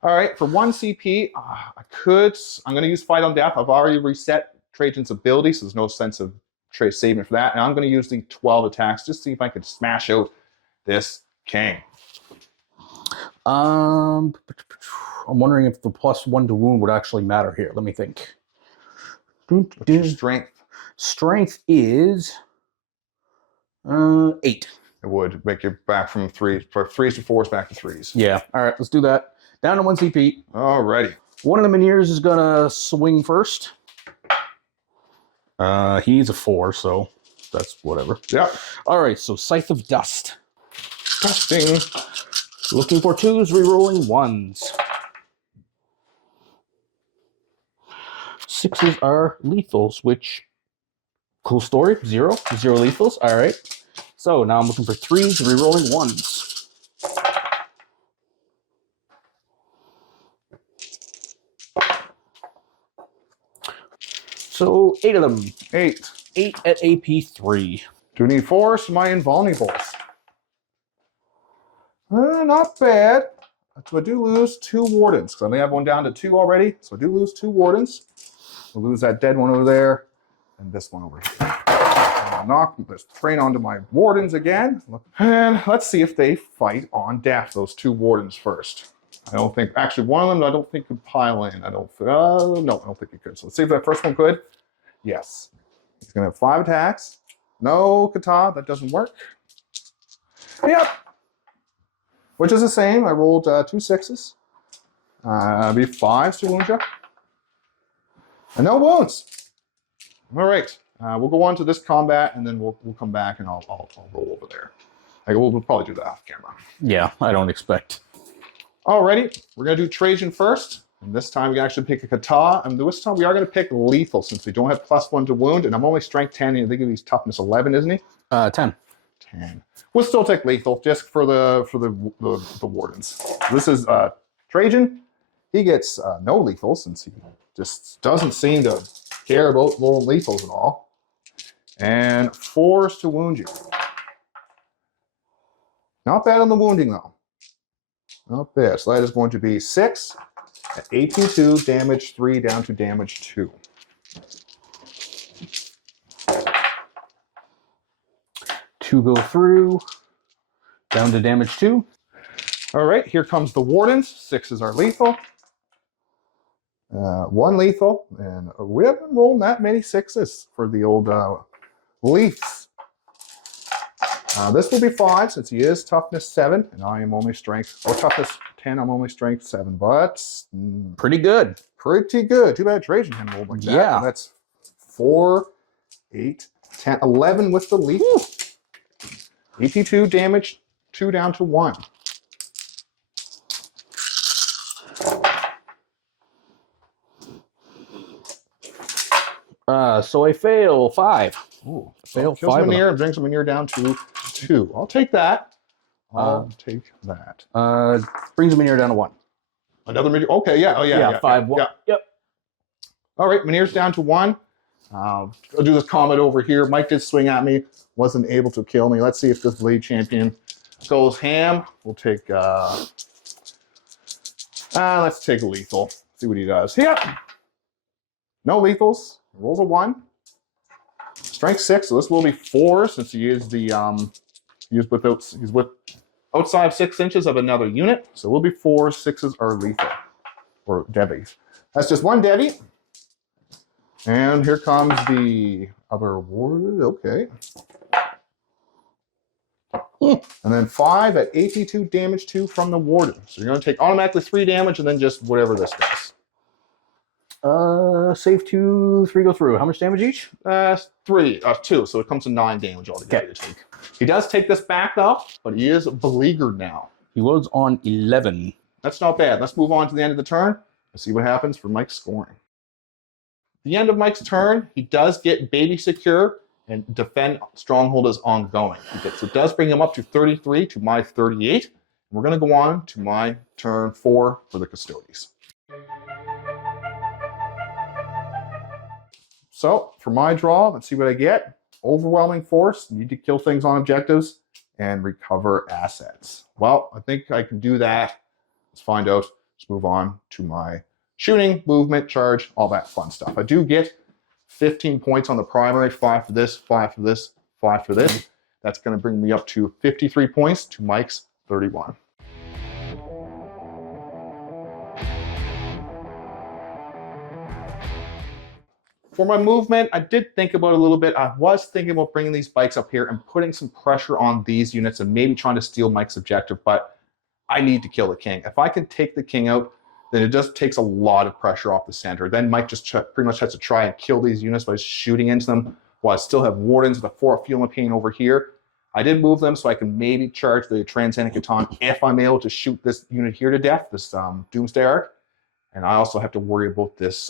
All right, for 1 CP, I'm going to use Fight on Death. I've already reset Trajan's ability, so there's no sense of saving for that. And I'm going to use the 12 attacks just to see if I can smash out this king. I'm wondering if the +1 to wound would actually matter here. Let me think. What's your strength? Strength is 8. It would make you back from 3s to 4s back to 3s. Yeah. All right, let's do that. Down to 1 CP. Alrighty. One of the Minears is gonna swing first. He's a 4, so that's whatever. Yep. All right, so Scythe of Dust. Dusting. Looking for 2s, rerolling 1s. 6s are lethals, which, cool story. 0 lethals. All right. So now I'm looking for 3s, rerolling 1s. So 8 of them. 8. 8 at AP 3. Do we need 4s? My invulnerables. Not bad. So I do lose 2 Wardens, because I only have one down to 2 already. So I do lose 2 Wardens. I'll lose that dead one over there, and this one over here. I'll knock this train onto my Wardens again. And let's see if they fight on death, those 2 Wardens first. I don't think, actually one of them I don't think could pile in. No, I don't think he could. So let's see if that first one could. Yes. He's going to have 5 attacks. No kata, that doesn't work. Yep. Which is the same. I rolled 2 6s. Be 5s to wound you. And no wounds. All right. We'll go on to this combat, and then we'll come back, and I'll roll over there. We'll probably do that off camera. Yeah, I don't expect. Alrighty. We're going to do Trajann first. And this time we can actually pick a kata. And this time we are going to pick lethal, since we don't have +1 to wound. And I'm only strength 10, and I think he's toughness 11, isn't he? 10. 10. We'll still take lethal just for the Wardens. This is Trajann. He gets no lethal, since he just doesn't seem to care about low lethals at all. And 4s to wound you. Not bad on the wounding, though. Not bad. So that is going to be 6 at 18-2, damage 3 down to damage 2. Two go through, down to damage 2. All right, here comes the Wardens. 6s are lethal. 1 lethal, and we haven't rolled that many 6s for the old Leafs. This will be 5, since he is toughness 7, and I am only strength, or toughness 10, I'm only strength 7, but Pretty good. pretty good. Too bad Trajann can roll like that. Yeah. And that's 4, 8, 10, 11 with the leaf. 82 damage, 2 down to 1. So I fail 5. Ooh, Fail kills 5. Minear, brings a Minear down to 2. I'll take that. I'll take that. Brings Minear down to 1. Another Minear. Okay, yeah. Oh, yeah. 5. Yeah. Yep. All right, Minear's down to 1. I'll do this comment over here. Mike did swing at me. Wasn't able to kill me. Let's see if this Blade Champion goes ham. We'll take... let's take a lethal. See what he does. Yep. No lethals. Rolls a 1. Strength 6, so this will be 4, since he is the he's with outside 6 inches of another unit. So it will be 4. 6s are lethal. Or devies. That's just 1 Devi. And here comes the other ward. Okay. And then 5 at 82 damage 2 from the Warden. So you're going to take automatically 3 damage, and then just whatever this does. Save 2, 3 go through. How much damage each? 2, so it comes to 9 damage altogether to take. He does take this back though, but he is beleaguered now. He was on 11. That's not bad. Let's move on to the end of the turn and see what happens for Mike's scoring. The end of Mike's turn, he does get baby secure, and defend stronghold is ongoing. So it does bring him up to 33 to my 38. And we're going to go on to my turn 4 for the Custodes. So, for my draw, let's see what I get. Overwhelming force, need to kill things on objectives, and recover assets. Well, I think I can do that. Let's find out. Let's move on to my shooting, movement, charge, all that fun stuff. I do get 15 points on the primary, 5 for this, 5 for this, 5 for this. That's going to bring me up to 53 points to Mike's 31. For my movement, I did think about it a little bit. I was thinking about bringing these bikes up here and putting some pressure on these units and maybe trying to steal Mike's objective, but I need to kill the king. If I can take the king out, then it just takes a lot of pressure off the center. Then Mike just pretty much has to try and kill these units by shooting into them, while I still have Wardens with a 4 Fuel and Pain over here. I did move them so I can maybe charge the Transcendent Catan if I'm able to shoot this unit here to death, this Doomsday Arc. And I also have to worry about this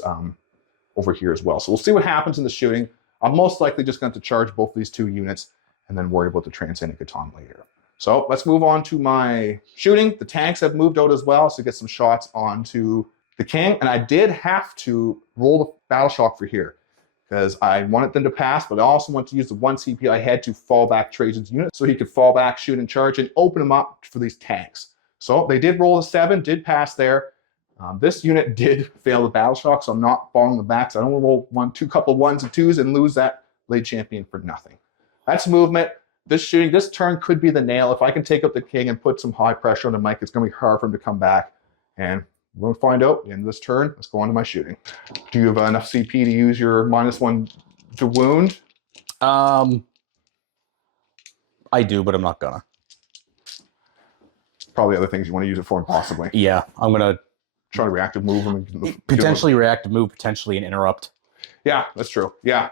over here as well. So we'll see what happens in the shooting. I'm most likely just going to charge both these 2 units and then worry about the Transcendent Catan later. So let's move on to my shooting. The tanks have moved out as well, so get some shots onto the king. And I did have to roll the battle shock for here because I wanted them to pass, but I also want to use the 1 CP I had to fall back Trajan's unit so he could fall back, shoot, and charge, and open them up for these tanks. So they did roll a 7, did pass there. This unit did fail the battle shock, so I'm not falling the back. So I don't want to roll 2 couple 1s and 2s and lose that Blade Champion for nothing. That's movement. This shooting, this turn could be the nail. If I can take up the king and put some high pressure on the Mike, it's going to be hard for him to come back. And we're going to find out at the end of this turn. Let's go on to my shooting. Do you have enough CP to use your -1 to wound? I do, but I'm not gonna. Probably other things you want to use it for, possibly. Yeah, I'm gonna try to reactive move them. And potentially reactive move, potentially an interrupt. Yeah, that's true. Yeah.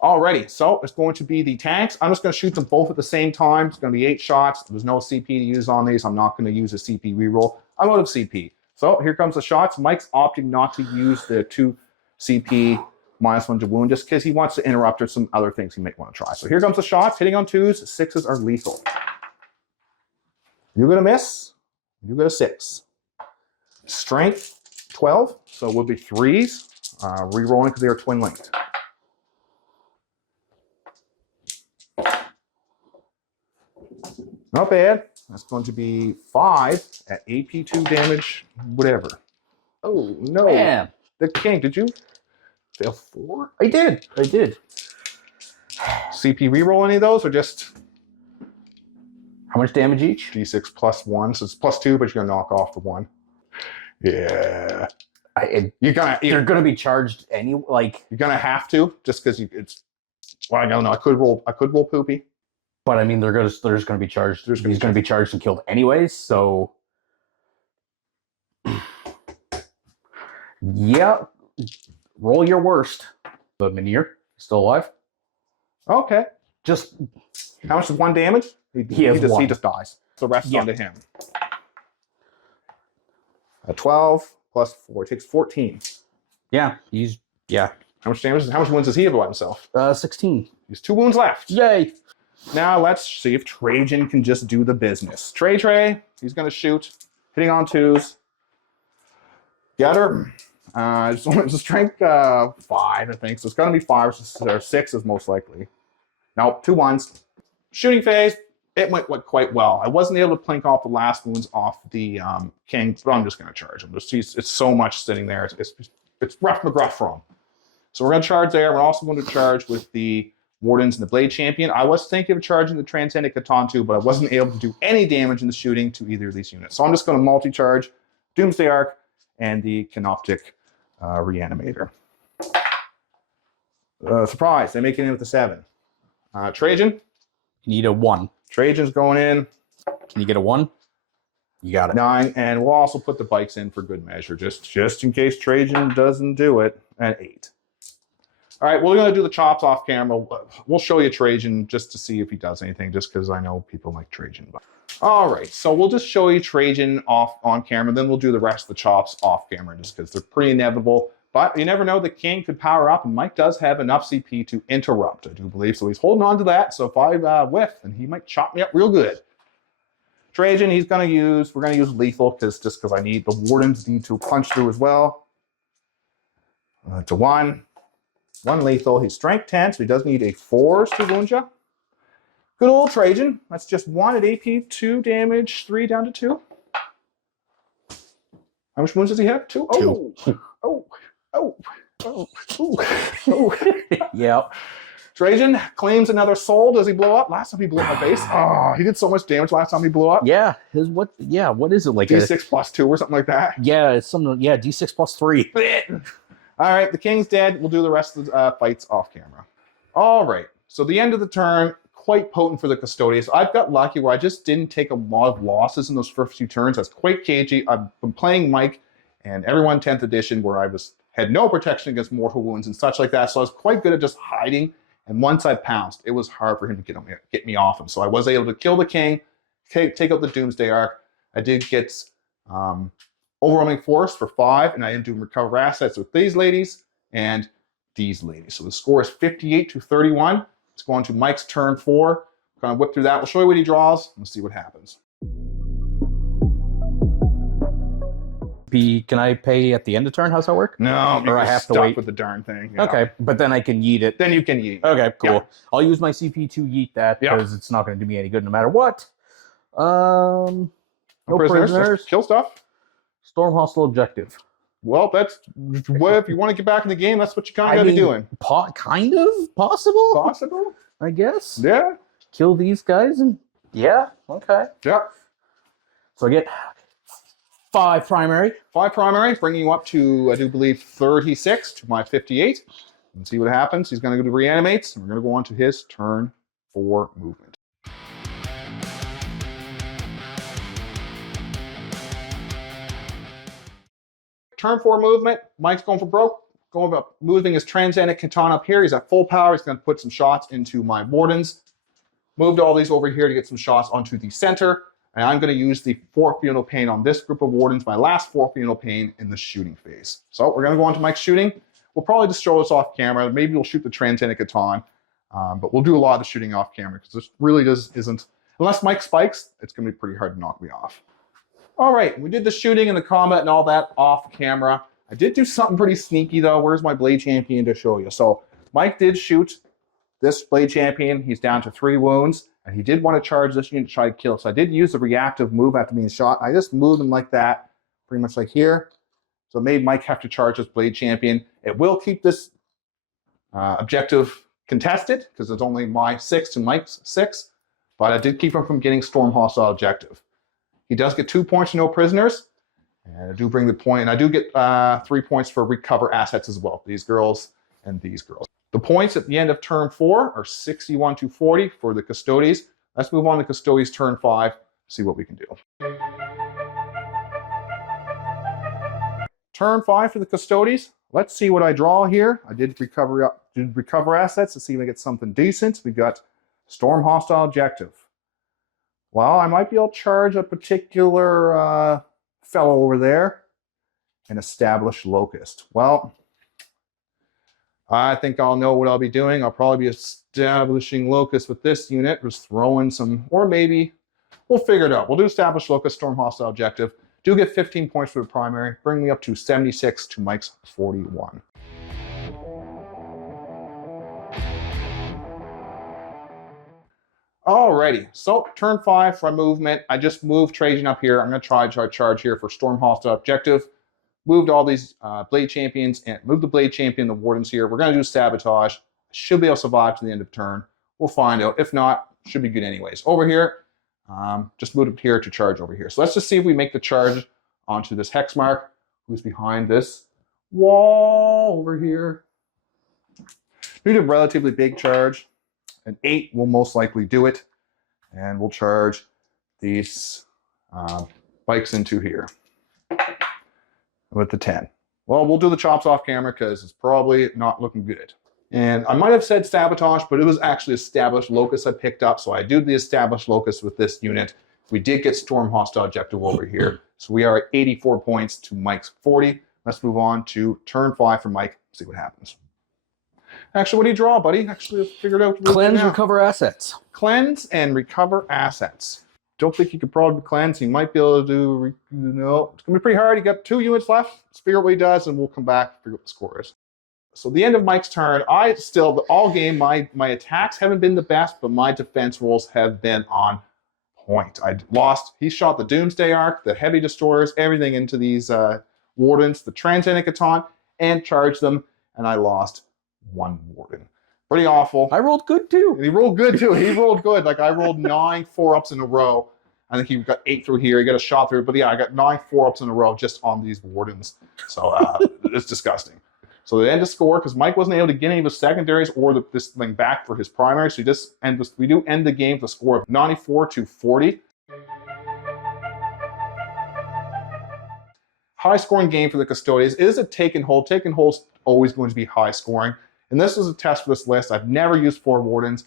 Alrighty, so it's going to be the tanks. I'm just going to shoot them both at the same time. It's going to be 8 shots. There's no CP to use on these. I'm not going to use a CP reroll. I'm out of CP. So here comes the shots. Mike's opting not to use the 2 CP -1 to wound just because he wants to interrupt or some other things he might want to try. So here comes the shots. Hitting on 2s. 6s are lethal. You're going to miss. You get a 6. Strength 12. So it will be 3s. Rerolling because they are twin linked. Not bad. That's going to be 5 at AP2 damage, whatever. Oh, no. Man. The king, did you fail 4? I did. CP reroll any of those, or just... How much damage each? D6 +1, so it's +2, but you're going to knock off the 1. Yeah. They're going to be charged you're going to have to, just because it's... Well, I don't know. I could roll poopy. But I mean, they're just going to be charged. He's going to be charged and killed anyways. So, yeah, roll your worst. The Mynir still alive. Okay. Just how much is 1 damage? He just dies. The rest onto him. 12 plus 4 takes 14. Yeah, How much damage? How much wounds does he have by himself? 16. He's 2 wounds left. Yay! Now let's see if Trajann can just do the business. Trey, he's going to shoot. Hitting on 2s. Get her. It's a strength 5, I think. So it's going to be 5 or 6 is most likely. Nope, 2 1s. Shooting phase. It went quite well. I wasn't able to plink off the last wounds off the king, but I'm just going to charge him. It's so much sitting there. It's rough McGruff for him. So we're going to charge there. We're also going to charge with the Wardens and the Blade Champion. I was thinking of charging the Transcendent Catan too, but I wasn't able to do any damage in the shooting to either of these units. So I'm just going to multi-charge Doomsday Arc and the Canoptic Reanimator. Surprise, they make it in with a 7. Trajann? You need a 1. Trajann's going in. Can you get a 1? You got it. 9, and we'll also put the bikes in for good measure, just in case Trajann doesn't do it, at 8. All right, we're going to do the chops off camera. We'll show you Trajann just to see if he does anything, just because I know people like Trajann. All right, so we'll just show you Trajann off on camera, then we'll do the rest of the chops off camera, just because they're pretty inevitable. But you never know, the king could power up, and Mike does have enough CP to interrupt, I do believe. So he's holding on to that. So if I whiff, then he might chop me up real good. Trajann, we're going to use lethal, just because I need the Wardens need to punch through as well. To 1. 1 lethal. He's strength 10, so he does need a 4 to wound you. Good old Trajann. That's just 1 at AP, 2 damage, 3 down to 2. How much wounds does he have? 2? Oh, 2. oh. Yep. Trajann claims another soul. Does he blow up? Last time he blew up my base. Oh, he did so much damage last time he blew up. Yeah, his what? Yeah, what is it like? D6 plus 2 or something like that. Yeah, it's something. Yeah, D6 plus 3. All right, the king's dead. We'll do the rest of the fights off camera. All right, so the end of the turn, quite potent for the Custodians. I've got lucky where I just didn't take a lot of losses in those first few turns. That's quite cagey. I've been playing Mike and everyone 10th edition where I had no protection against mortal wounds and such like that. So I was quite good at just hiding. And once I pounced, it was hard for him to get me off him. So I was able to kill the king, take out the Doomsday Ark. I did get Overwhelming Force for 5, and I didn't do recover assets with these ladies and these ladies. So the score is 58-31. It's going to Mike's turn 4. Kind of whip through that. We'll show you what he draws. We'll see what happens. Can I pay at the end of turn? How's that work? No, or I have to wait with the darn thing. Yeah. Okay, but then I can yeet it. Then you can yeet. Okay, cool. Yeah. I'll use my CP to yeet that because it's not going to do me any good no matter what. No prisoners. Kill stuff. Storm hostile objective. Well, that's what if you want to get back in the game. That's what you kind of got to be doing. Kind of possible. Possible. I guess. Yeah. Kill these guys and okay. Yeah. So I get 5 primary. 5 primary, bringing you up to, I do believe, 36 to my 58. And see what happens. He's going to go to reanimates, and we're going to go on to his turn 4 movement. Turn 4 movement. Mike's going for broke. Going about moving his Transcendent Catan up here. He's at full power. He's going to put some shots into my Wardens. Moved all these over here to get some shots onto the center. And I'm going to use the 4 Funeral Pain on this group of Wardens, my last 4 Funeral Pain in the shooting phase. So we're going to go on to Mike's shooting. We'll probably just show this off camera. Maybe we'll shoot the Transcendent Catan. But we'll do a lot of the shooting off camera because this really isn't, unless Mike spikes, it's going to be pretty hard to knock me off. All right, we did the shooting and the combat and all that off camera. I did do something pretty sneaky though. Where's my Blade Champion to show you? So Mike did shoot this Blade Champion. He's down to 3 wounds, and he did want to charge this unit to try to kill. So I did use the reactive move after being shot. I just moved him like that, pretty much like here. So it made Mike have to charge this Blade Champion. It will keep this objective contested because it's only my 6 to Mike's 6, but I did keep him from getting Storm Hostile objective. He does get 2 points to no prisoners, and I do bring the point, and I do get 3 points for recover assets as well. These girls and these girls. The points at the end of turn 4 are 61-40 for the Custodes. Let's move on to Custodes turn 5, see what we can do. Turn 5 for the Custodes. Let's see what I draw here. I did recover assets to see if I get something decent. We got Storm Hostile Objective. Well, I might be able to charge a particular fellow over there and establish Locust. Well, I think I'll know what I'll be doing. I'll probably be establishing Locust with this unit, just throwing some, or maybe we'll figure it out. We'll do establish Locust, Storm Hostile Objective. Do get 15 points for the primary, bring me up to 76 to Mike's 41. Alrighty, so turn 5 for movement. I just moved Trajann up here. I'm going to try charge here for Storm Hostile Objective. Moved all these Blade Champions and moved the Blade Champion, the Wardens here. We're going to do Sabotage. Should be able to survive to the end of turn. We'll find out. If not, should be good anyways. Over here, just moved up here to charge over here. So let's just see if we make the charge onto this hex mark, who's behind this wall over here. We do a relatively big charge. An 8 will most likely do it. And we'll charge these bikes into here with the 10. Well, we'll do the chops off camera because it's probably not looking good. And I might have said Sabotage, but it was actually Established Locust I picked up. So I do the Established Locust with this unit. We did get Storm Hostile Objective over here. So we are at 84 points to Mike's 40. Let's move on to turn 5 for Mike. See what happens. Actually, what do you draw, buddy? Actually, let's figure it out. Cleanse, recover assets. Cleanse and recover assets. Don't think you could probably cleanse. He might be able to do, no. It's going to be pretty hard. You got 2 units left. Let's figure out what he does, and we'll come back and figure out what the score is. So the end of Mike's turn, all game, my attacks haven't been the best, but my defense rolls have been on point. I lost. He shot the Doomsday Ark, the Heavy Destroyers, everything into these Wardens, the Transcendent Catan, and charged them, and I lost 1 Warden. Pretty awful. I rolled good too. And he rolled good too. He rolled good. Like I rolled 9 4-ups in a row. I think he got 8 through here. He got a shot through. But yeah, I got 9 4-ups in a row just on these Wardens. So it's disgusting. So they end the score because Mike wasn't able to get any of his secondaries or this thing back for his primary. So we do end the game with a score of 94-40. High scoring game for the Custodians. It is a take and hold. Take and hold's always going to be high scoring. And this was a test for this list. I've never used 4 Wardens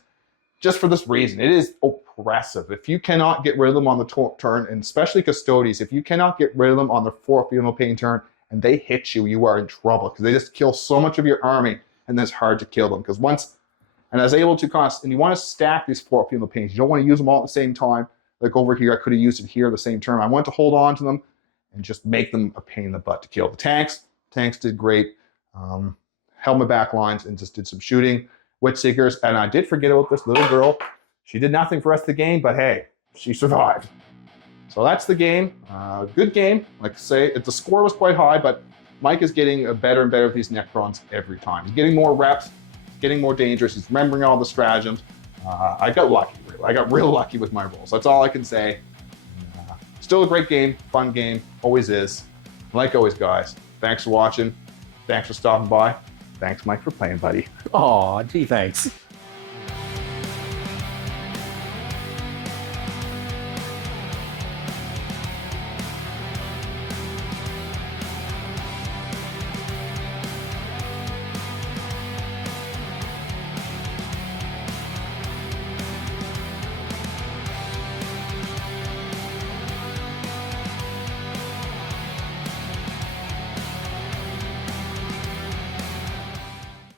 just for this reason. It is oppressive. If you cannot get rid of them on the turn, and especially Custodians, if you cannot get rid of them on the 4th Funeral Pain turn and they hit you, you are in trouble because they just kill so much of your army and then it's hard to kill them. Because and I was able to and you want to stack these 4 Funeral Pains. You don't want to use them all at the same time. Like over here, I could have used it here the same turn. I want to hold on to them and just make them a pain in the butt to kill. The tanks did great. Held my back lines and just did some shooting. Witch Seekers, and I did forget about this little girl. She did nothing for us the game, but hey, she survived. So that's the game. Good game. Like I say, the score was quite high, but Mike is getting better and better with these Necrons every time. He's getting more reps, getting more dangerous. He's remembering all the stratagems. I got lucky, really. I got real lucky with my rolls. That's all I can say. Still a great game, fun game, always is. Like always, guys, thanks for watching. Thanks for stopping by. Thanks, Mike, for playing, buddy. Aw, gee, thanks.